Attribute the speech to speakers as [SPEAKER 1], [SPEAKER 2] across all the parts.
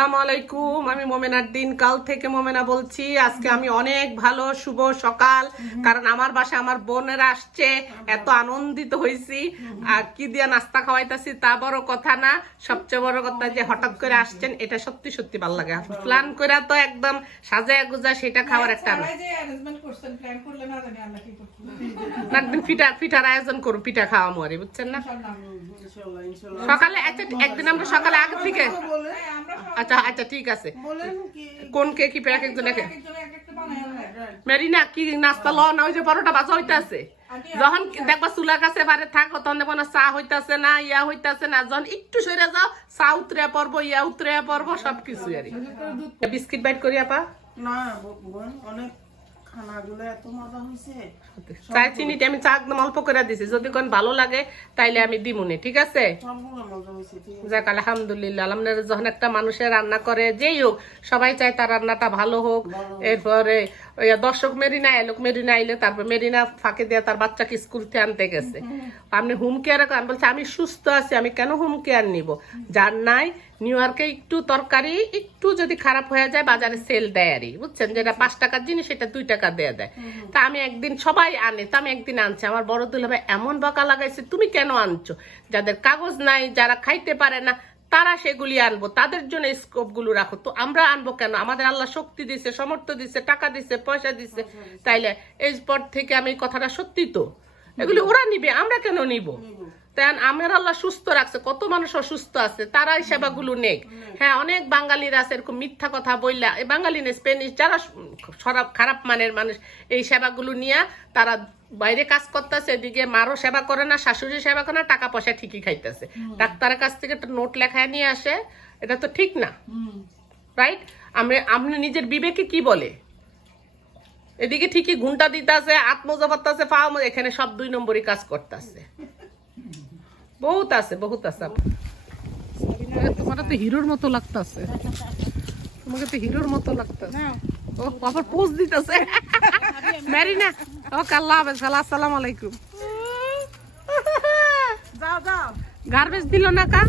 [SPEAKER 1] আসসালামু আলাইকুম। আমি মোমেনার দিন কাল থেকে মোমেনা বলছি আজকে আমি অনেক ভালো শুভ সকাল। কারণ আমার বাসা আমার বোনেরা আসছে এত আনন্দিত হয়েছি আর কি দিয়া নাস্তা খাওয়াইতাছি তা বড় কথা না। সবচেয়ে বড় কথা যে হঠাৎ করে আসছেন এটা সত্যি সত্যি ভালো লাগে। প্ল্যান করে তো একদম সাজায় গুজা সেটা খাওয়ার একটা না। একদিন পিঠা পিঠার আয়োজন করুন পিঠা খাওয়া মরে বুঝছেন না। সকালে আচ্ছা একদিন আমরা সকালে আগে থেকে
[SPEAKER 2] হ্যাঁ,
[SPEAKER 1] আচ্ছা আচ্ছা ঠিক আছে। কোন কে প্যাক। মেরিনা কি নাস্তা ল না ওই যে পরোটা বাজা হইতাছে। যখন দেখবা চুলার কাছে বারে থাকো তখন দেখব না চা হইতাছে না ইয়া হইতাছে না। যখন একটু সরে যাও চা উতরে পড়ব ইয়া উতরে পড়ব সবকিছু আর বিস্কিট বাইট করি আপা?
[SPEAKER 3] না অনেক খানাগুলো এত মজা হয়েছে।
[SPEAKER 1] চাই চিনিটা আমি চা একদম অল্প করে দিছি। যদি কোন ভালো লাগে তাইলে আমি দিমুনে ঠিক আছে?
[SPEAKER 3] সবগুলো মজা হয়েছে ঠিক আছে।
[SPEAKER 1] যাক আলহামদুলিল্লাহ। আলহামদুলিল্লাহ যখন একটা মানুষের রান্না করে যেই হোক সবাই চায় তার রান্নাটা ভালো হোক। এরপরে ওই দর্শক মেরিনা এলোক মেরিনা আইলে তারপর মেরিনা ফাঁকে দিয়ে তার বাচ্চাকে স্কুল থেকে আনতে গেছে। আপনি হোম কেয়ার আমি বলছি, আমি সুস্থ আছি, আমি কেন হোম কেয়ার নিব? যার নাই নিউ ইয়র্কে একটু তরকারি, একটু যদি খারাপ হয়ে যায়, বাজারে সেল দেয় আরই, বুঝছেন? যেটা পাঁচ টাকার জিনিস সেটা দুই টাকা দেয়া দেয়। তা আমি একদিন, সবাই আনে, তা আমি একদিন আনছি। আমার বড় দুল ভাই এমন বকা লাগাইছে, তুমি কেন আনছো? যাদের কাগজ নাই, যারা খাইতে পারে না তারা সেগুলি আনব তাদের জন্য স্কোপগুলো রাখো। তো আমরা আনব কেন? আমাদের আল্লাহ শক্তি দিছে সমর্থ দিছে টাকা দিছে পয়সা দিছে। তাইলে এই পর থেকে আমি কথাটা সত্যি তো? এগুলি ওরা নিবে আমরা কেন নিব। তাই আমার আল্লাহ সুস্থ রাখছে কত মানুষ অসুস্থ আছে তারা এই সেবাগুলো নেক। হ্যাঁ অনেক বাঙালিরা আছে এরকম মিথ্যা কথা বললা এই বাঙালি না স্পেনিশ যারা খারাপ খারাপ মানের মানুষ এই সেবাগুলো নিয়ে তারা বাইরে কাজ করতেছে এদিকে মারও সেবা করে না শাশুড়ি সেবা করে না টাকা পয়সা ঠিকই খাইতেছে। ডাক্তারের কাছ থেকে একটা নোট লেখায় নিয়ে আসে এটা তো ঠিক না। রাইট আমি আপনি নিজের বিবেকে কি বলে? এদিকে ঠিকই ঘুমটা দিতেছে আত্মজা করতেছে পা মজা, এখানে সব দুই নম্বরই কাজ করতেছে। বহুত আছে বহুত আছে। তোমার তো হিরোর মতো লাগতেছে। তোমাকে তো হিরোর মতো লাগতেছে। ও আবার পোজ দিতেছে। মেরিনা হাফেজ আসসালামু আলাইকুম।
[SPEAKER 2] যাও যাও।
[SPEAKER 1] গার্বেজ দিল না কা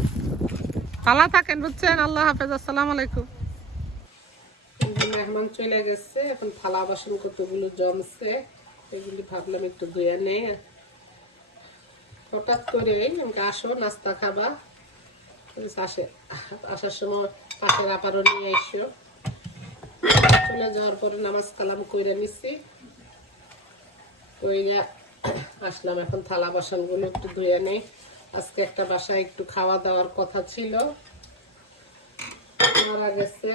[SPEAKER 1] ভালো থাকেন বুঝছেন? আল্লাহ হাফেজ আসসালামু আলাইকুম। মেহমান চলে গেছে। এখন থালা বাসন কতগুলো জমছে এগুলি ভাবলাম একটু ধুয়ে নেই। হঠাৎ করে আসো, নাস্তা খাবা। আসে আসার সময় পাশের আপারও নিয়ে এসো। চলে যাওয়ার পরে নামাজ কালাম কইরা নিছি। কইরা আসলাম এখন থালা বাসনগুলো একটু ধুয়ে নেই। আজকে একটা বাসায় একটু খাওয়া দাওয়ার কথা ছিল। মারা গেছে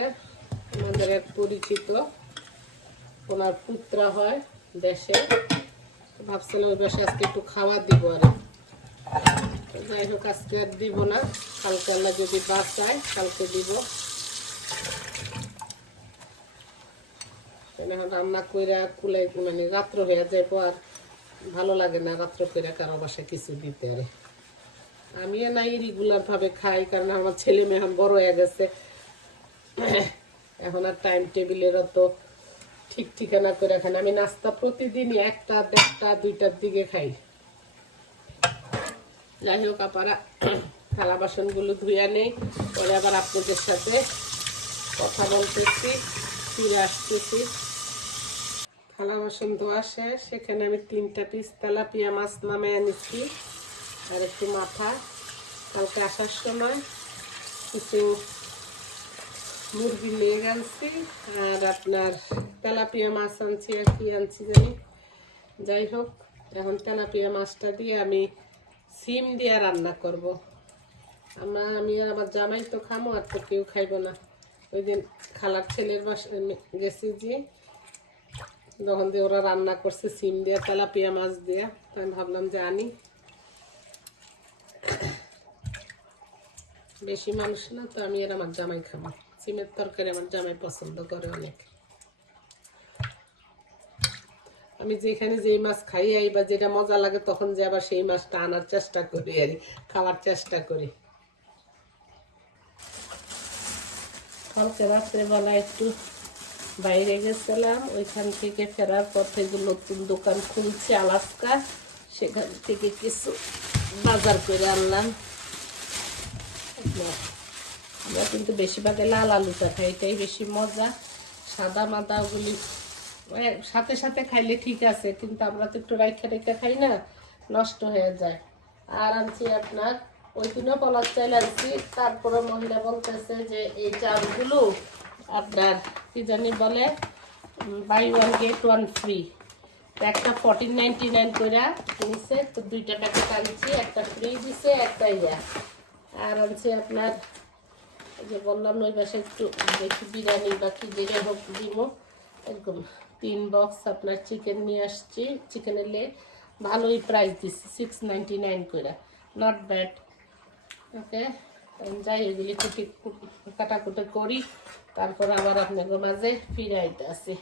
[SPEAKER 1] আমাদের এক পরিচিত। ওনার পুত্রা হয় দেশে। ভাবছিলাম ওই বাসায় আজকে একটু খাওয়া দিব আর যাই হোক, আজকে আর দিব না। কালকে আল্লাহ যদি বাঁচায় কালকে দিব। রান্না কইরা কুলে মানে রাত্র হয়ে যায় আর ভালো লাগে না রাত্র কইরা কারও বাসায় কিছু দিতে আরে। আমি নাই রেগুলার ভাবে খাই, কারণ আমার ছেলে মেয়ে বড় হয়ে গেছে। এখন আর টাইম টেবিলের অত ঠিক ঠিকানা করে খান আমি নাস্তা প্রতিদিনই একটা দেড়টা, দুইটার দিকে খাই। যাই হোক আপারা থালা বাসনগুলো ধুয়ে নেই। পরে আবার আপনাদের সাথে কথা বলতেছি, ফিরে আসতেছি। থালা বাসন ধোয়া শেষ। সেখানে আমি তিনটা পিস তেলাপিয়া মাছ নামে এনেছি। আর একটু মাথা। কালকে আসার সময় কিছু মুরগি লেগ আনছি আর আপনার তেলাপিয়া মাছ আনছি আর কি আনছি জানি। যাই হোক এখন তেলাপিয়া মাছটা দিয়ে আমি সিম দিয়ে রান্না করব। আমরা, আমি আর আমার জামাই তো খামো, আর তো কেউ খাইব না। ওই দিন খালার ছেলের বাসায় গেছি যে, তখন দিয়ে ওরা রান্না করছে সিম দিয়ে, তেলাপিয়া মাছ দিয়ে। আমি ভাবলাম যে আনি। বেশি মানুষ না, তো আমি আর আমার জামাই খাব। সিমের তরকারি আমার জামাই পছন্দ করে অনেক। আমি যেখানে যেই মাছ খাই আই বা যেটা মজা লাগে তখন যে আবার সেই মাছটা আনার চেষ্টা করি আর খাওয়ার চেষ্টা করি। কালকে রাত্রেবেলা একটু বাইরে গেছিলাম, ওইখান থেকে ফেরার পথে যে নতুন দোকান খুলছে আলাস্কা, সেখান থেকে কিছু বাজার করে আনলাম। আমরা কিন্তু বেশিরভাগে লাল আলুটা খাই এটাই বেশি মজা। সাদা মাদা ওগুলি মানে সাথে সাথে খাইলে ঠিক আছে, কিন্তু আমরা তো একটু রাইখা রেখা খাই না, নষ্ট হয়ে যায়। আর আনছি আপনার ওই দিনও পলাশ চাল আনছি তারপরে মহিলা বলতেছে যে এই চালগুলো আপনার কি জানি বলে buy one get one free একটা ফর্টিন নাইনটি নাইন করে নিছে তো দুইটা প্যাকেট আনছি, একটা ফ্রি দিছে, একটা ইয়া। আর আনছি আপনার যে বললাম ওই পাশে একটু দেখি বিরিয়ানি বা কি যেটা হোক দিব। একদম তিন বক্স আপনার চিকেন নিয়ে আসছি। চিকেনের লে ভালোই প্রাইস দিচ্ছি six ninety nine not bad okay যাই এগুলি কুটি কাটাকুটি করি, তারপর আবার আপনাকে মাঝে ফিরে আইতে আসি।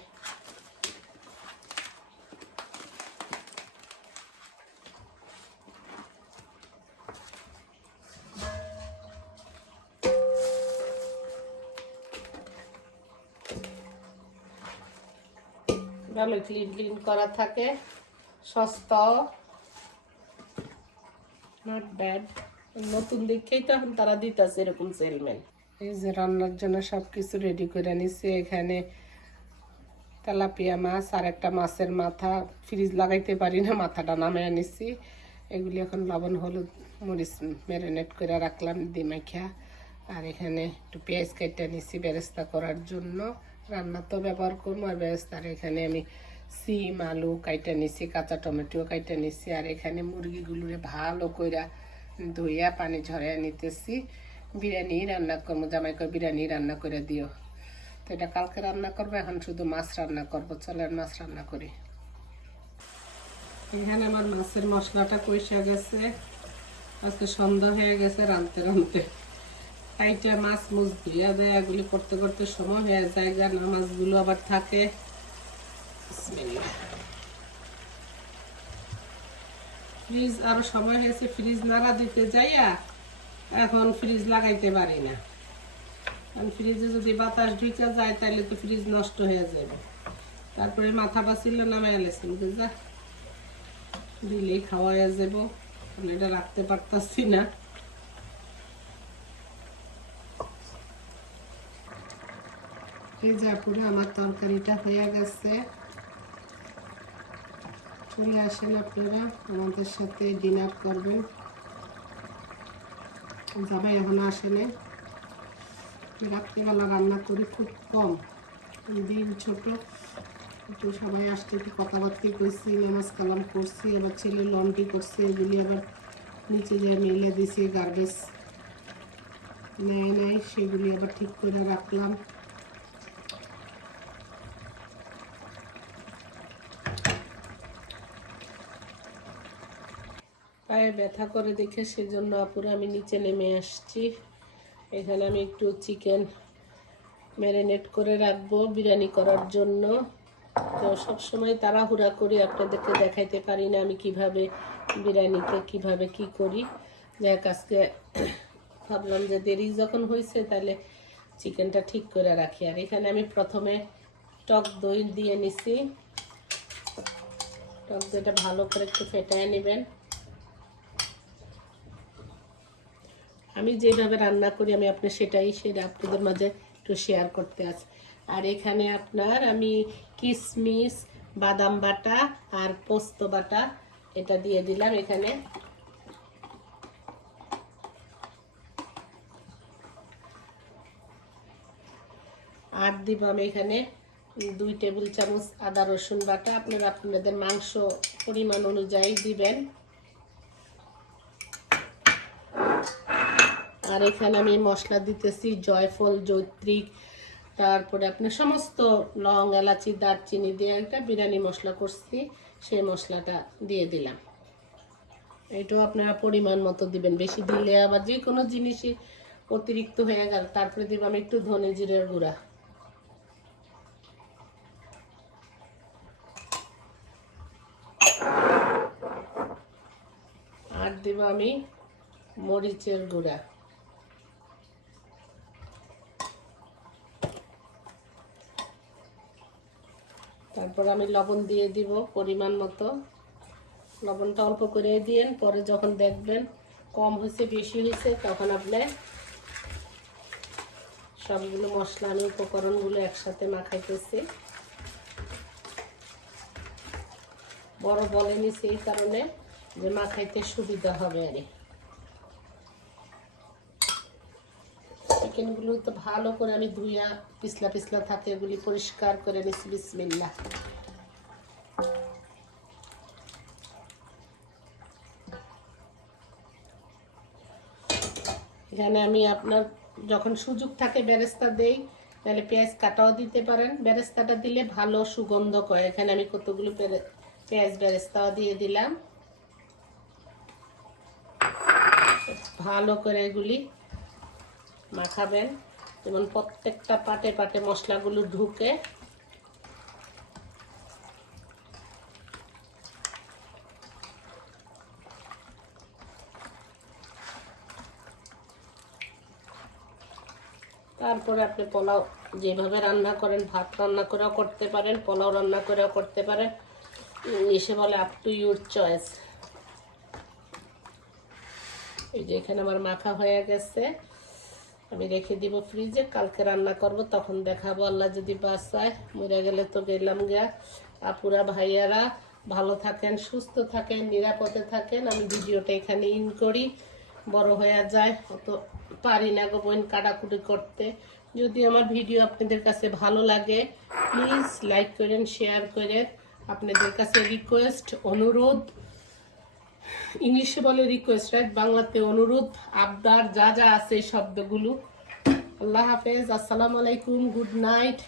[SPEAKER 1] ভালো ক্লিন ক্লিন করা থাকে। সস্তাও নট ব্যাড নতুন দেখেই এখন তারা দিতেছে এরকম সেলম্যান এই যে রান্নার জন্য সব কিছু রেডি করে নিছি। এখানে তেলাপিয়া মাছ আর একটা মাছের মাথা। ফ্রিজ লাগাইতে পারি না, মাথাটা নামিয়ে নিছি। এগুলি এখন লবণ, হলুদ, মরিচ ম্যারিনেট করে রাখলাম দিমাখা আর এখানে একটু পেঁয়াজ কেটে নিছি বেরেস্তা করার জন্য। রান্না তো ব্যবহার করব, আর বেরেস্তার এখানে আমি সিম, আলু কাইটা নিছি, কাঁচা টমেটো কাইটা নিছি, আর এখানে মুরগিগুলোরে ভালো কইরা ধুইয়া পানি ঝরাইয়া নিতেছি। বিরিয়ানি রান্না করব, জামাই করে বিরিয়ানি রান্না করে দিও। তো এটা কালকে রান্না করব, এখন শুধু মাছ রান্না করব, চলেন মাছ রান্না করি। এখানে আমার মাছের মশলাটা কষে গেছে? আজকে সন্ধ্যা হয়ে গেছে, রাঁধতে রাঁধতে। কাইটা মাছ মুছ ধুইয়া দেয় এগুলি করতে করতে সময় হয়ে যায় না মাছগুলো আবার থাকে। ফ্রিজ আরও সময় হয়েছে, ফ্রিজ নাড়া দিতে যাইয়া এখন ফ্রিজ লাগাইতে পারি না। কারণ ফ্রিজে যদি বাতাস ঢুকে যায় তাহলে তো ফ্রিজ নষ্ট হয়ে যাবে। তারপরে মাথা ছিল নামে এলেছিল যা, দিলেই খাওয়া যাব। এটা রাখতে পারতাছি না। যে পুরো আমার তরকারিটা হয়ে গেছে। চলে আসেন আপনারা, আমাদের সাথে ডিনার করবেন। জামাই এখন আসেনি। রাত্রিবেলা রান্না করি খুব কম, দিন ছোট। একটু সবাই আসতে একটু কথাবার্তা করছি নামাজ কালাম করছি আবার ছেলে লন্ড্রি করছে এগুলি আবার নিচে যে মেলে দিছি গার্বেজ নেয় নাই, সেগুলি আবার ঠিক করে রাখলাম। পায়ে ব্যথা করে দেখে সেজন্য আপুরে আমি নিচে নেমে আসছি। এখানে আমি একটু চিকেন ম্যারিনেট করে রাখব বিরিয়ানি করার জন্য। তো সবসময় তাড়াহুড়া করি, আপনাদেরকে দেখাইতে পারি না আমি কীভাবে বিরিয়ানিতে কীভাবে কি করি। যাক আজকে ভাবলাম যে দেরি যখন হয়েছে তাহলে চিকেনটা ঠিক করে রাখি। আর এখানে আমি প্রথমে টক দই দিয়ে নিছি। টক দইটা ভালো করে একটু ফেটায় নেবেন। আমি যেভাবে রান্না করি, আমি আপনার সেটাই, সেটা আপনাদের মাঝে একটু শেয়ার করতে আছি। আর এখানে আপনার আমি কিশমিশ বাদাম বাটা আর পোস্ত বাটা এটা দিয়ে দিলাম এখানে। আর দিব আমি এখানে দুই টেবিল চামচ আদা রসুন বাটা। আপনারা আপনাদের মাংস পরিমাণ অনুযায়ী দিবেন। আর এখানে আমি মশলা দিতেছি, জয়ফল জৈত্রিক তারপরে আপনার সমস্ত লং, এলাচি, দারচিনি দিয়ে একটা বিরিয়ানি মশলা করছি, সেই মশলাটা দিয়ে দিলাম। এটাও আপনারা পরিমাণ মতো দিবেন। বেশি দিলে আবার যে কোনো জিনিসই অতিরিক্ত হয়ে গেল, তারপরে দিব আমি একটু ধনে জিরের গুঁড়া। আর দিব আমি মরিচের গুঁড়া। তারপর আমি লবণ দিয়ে দিব পরিমাণ মতো। লবণটা অল্প করে দিয়েন, পরে যখন দেখবেন কম হয়েছে, বেশি হয়েছে, তখন আপনি সবগুলো মশলা আমি উপকরণগুলো একসাথে মাখাইতেছি। বড় বলেনি সেই কারণে যে মাখাইতে সুবিধা হবে আর চিকেনগুলো তো ভালো করে আমি ধুইয়া পিছলা পিছলা থাকে এগুলি পরিষ্কার করে নিচ্ছি বিসমিল্লা এখানে আমি আপনার যখন সুযোগ থাকে বেরেস্তা দেই, তাহলে পেঁয়াজ কাটাও দিতে পারেন। বেরেস্তাটা দিলে ভালো সুগন্ধ করে। এখানে আমি কতগুলো পেঁয়াজ বেরেস্তাও দিয়ে দিলাম। ভালো করে এগুলি মাখাবেন। যেমন প্রত্যেকটা পাটে পাটে মশলাগুলো ঢুকে। তারপরে আপনি পোলাও যেভাবে রান্না করেন, ভাত রান্না করেও করতে পারেন, পোলাও রান্না করেও করতে পারেন। এসে বলে আপ টু ইউর চয়েস এই যে এখানে আমার মাখা হয়ে গেছে। আমি রেখে দিব ফ্রিজে, কালকে রান্না করব, তখন দেখাবো। আল্লাহ যদি বাসায় মরে গেলে তো গেলাম গিয়া আপুরা, ভাইয়ারা, ভালো থাকেন, সুস্থ থাকেন, নিরাপদে থাকেন। আমি ভিডিওটা এখানে ইন করি। বড় হয়ে যায়, অত পারি না গো বোন কাটাকুটি করতে। যদি আমার ভিডিও আপনাদের কাছে ভালো লাগে প্লিজ লাইক করেন শেয়ার করেন। আপনাদের কাছে রিকোয়েস্ট অনুরোধ। ইংলিশে বলে রিকোয়েস্ট রাইট বাংলাতে অনুরোধ, আবদার, যা যা আছে শব্দগুলো। আল্লাহ হাফেজ, আসসালামু আলাইকুম গুড নাইট